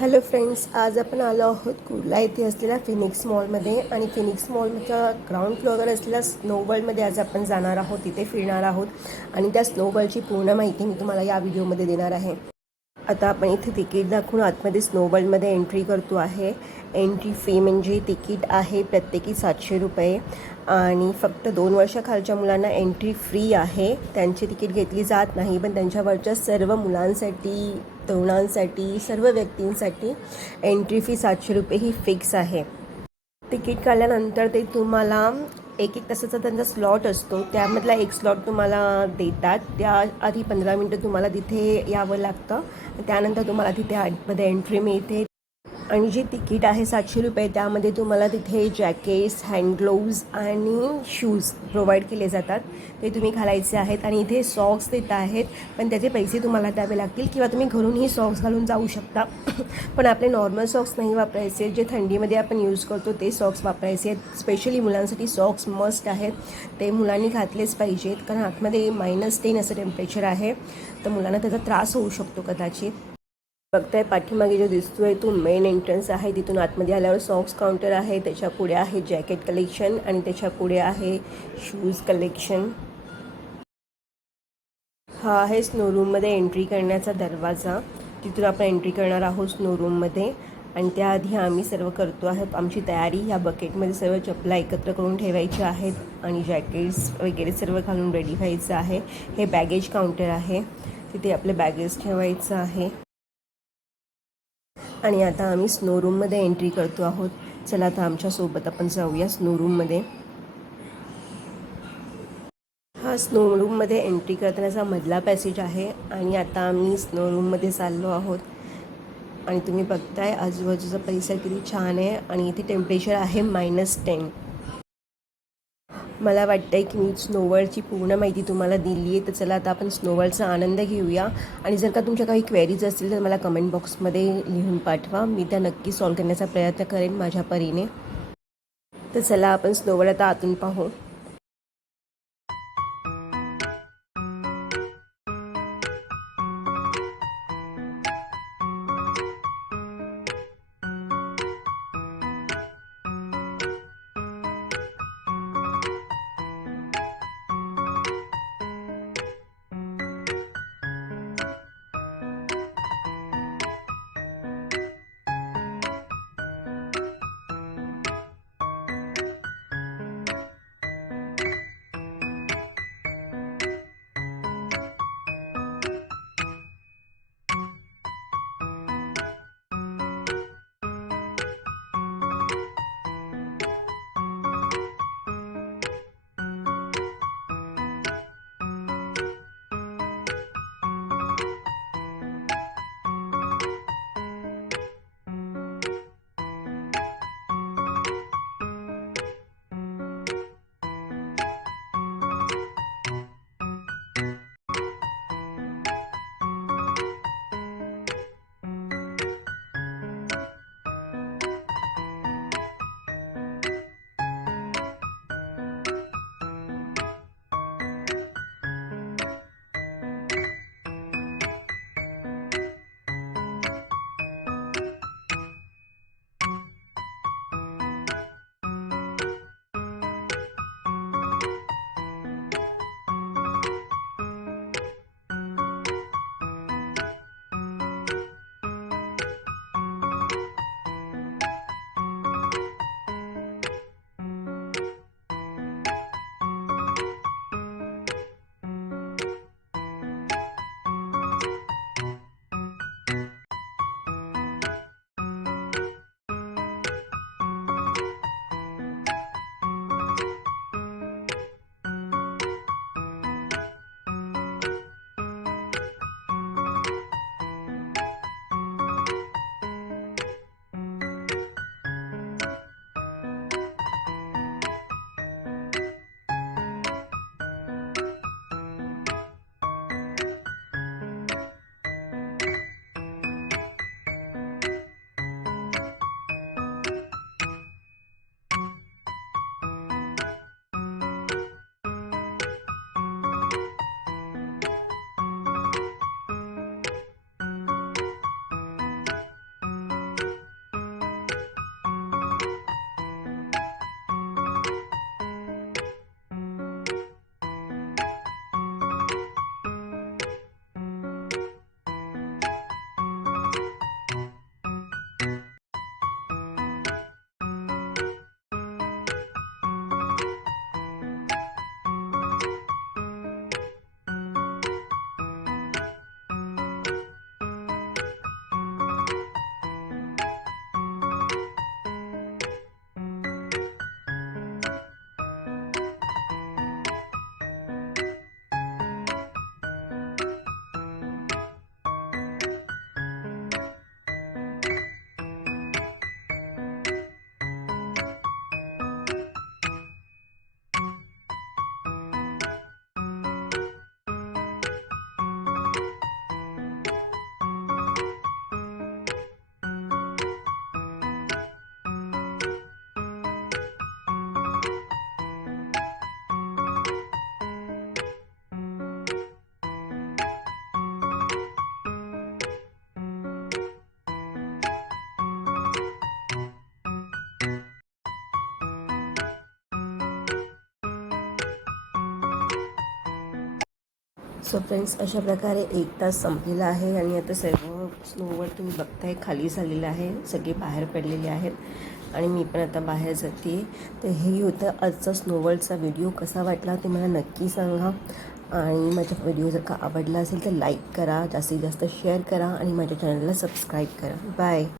Hello friends, आज आपण आलो आहोत कुर्ला येथे असलेल्या फिनिक्स मॉलमध्ये. आणि फिनिक्स मॉलच्या ग्राउंड फ्लोअरवर असलेल्या स्नो वर्ल्डमध्ये आज आपण जाणार आहोत, तिथे फिरणार आहोत आणि त्या स्नो वर्ल्डची पूर्ण माहिती मी तुम्हाला या व्हिडिओमध्ये देणार आहे. आता आपण इथे तिकीट दाखवून आतमध्ये स्नो वर्ल्डमध्ये एंट्री करतो आहे. एंट्री फी म्हणजे तिकीट आहे प्रत्येकी 700 रुपये आणि फक्त 2 वर्षाखालच्या मुलांना एंट्री फ्री आहे. त्यांची तिकीट घेतली जात नाही, पण त्यांच्यावरच्या सर्व मुलांसाठी, तरुणांसाठी, सर्व व्यक्तींसाठी एंट्री फी 700 रुपये ही फिक्स आहे. तिकीट काढल्यानंतर ते तुम्हाला एक तासाचा त्यांचा स्लॉट असतो, त्यामधला एक स्लॉट तुम्हाला देतात. त्याआधी 15 मिनटं तुम्हाला तिथे यावं लागतं. त्यानंतर तुम्हाला तिथे आतमध्ये एंट्री मिळते. आणि जे तिकीट आहे 700 रुपये, त्यामध्ये तुम्हाला तिथे जॅकेट्स, हँड ग्लोव्ज आणि शूज प्रोव्हाइड केले जातात. ते तुम्ही घालायचे आहेत. आणि इथे सॉक्स देत आहेत, पण त्याचे पैसे तुम्हाला द्यावे लागतील किंवा तुम्ही घरूनही सॉक्स घालून जाऊ शकता. पण आपले नॉर्मल सॉक्स नाही वापरायचे, जे थंडीमध्ये आपण यूज करतो ते सॉक्स वापरायचे आहेत. स्पेशली मुलांसाठी सॉक्स मस्ट आहेत, ते मुलांनी घातलेच पाहिजेत, कारण आतमध्ये -10 असं टेम्परेचर आहे, तर मुलांना त्याचा त्रास होऊ शकतो कदाचित. बघताय पाठीमागे जो दिसतोय तो मेन एंट्रन्स आहे. तिथून आतमध्ये आल्यावर सॉक्स काउंटर आहे, त्याच्या पुढे आहे जॅकेट कलेक्शन आणि त्याच्या पुढे आहे शूज कलेक्शन. हा आहे स्नो रूममध्ये एंट्री करण्याचा दरवाजा. तिथून आपण एंट्री करणार आहोत स्नो रूममध्ये. आणि त्याआधी आम्ही सर्व करतो आहोत आमची तयारी. ह्या बकेटमध्ये सर्व चपला एकत्र करून ठेवायच्या आहेत आणि जॅकेट्स वगैरे सर्व घालून रेडी व्हायचं आहे. हे बॅगेज काउंटर आहे, तिथे आपले बॅगेज ठेवायचं आहे. आणि आता आम्ही स्नो रूममध्ये एंट्री करतो आहोत. चला आता आमच्यासोबत आपण जाऊया स्नो रूममध्ये. हा स्नो रूममध्ये एंट्री करतानाचा मधला पॅसेज आहे आणि आता आम्ही स्नो रूममध्ये चाललो आहोत. आणि तुम्ही बघताय आजूबाजूचा परिसर किती छान आहे आणि इथे टेम्परेचर आहे -10. मला वाटतंय की मी स्नो वर्ल्डची पूर्ण माहिती तुम्हाला दिली आहे. तर चला आता आपण स्नो वर्ल्डचा आनंद घेऊया. आणि जर का तुमच्या काही क्वेरीज असतील तर मला कमेंट बॉक्समध्ये लिहून पाठवा, मी त्या नक्की सॉल्व करण्याचा प्रयत्न करेन माझ्या परीने. तर चला आपण स्नो वर्ल्ड आता आतून पाहू. सो फ्रेंड्स, अशा प्रकारे 1 तास संपलेला आहे आणि आता सर्व स्नोवर तुम्ही बघताय खाली झालेलं आहे, सगळे बाहेर पडलेले आहेत आणि मी पण आता बाहेर जाते. तर हे होतं आजचा स्नोवर्ल्डचा व्हिडिओ. कसा वाटला ते मला नक्की सांगा आणि माझा व्हिडिओ जर का आवडला असेल तर लाईक करा, जास्तीत जास्त शेअर करा आणि माझ्या चॅनलला सबस्क्राईब करा. बाय.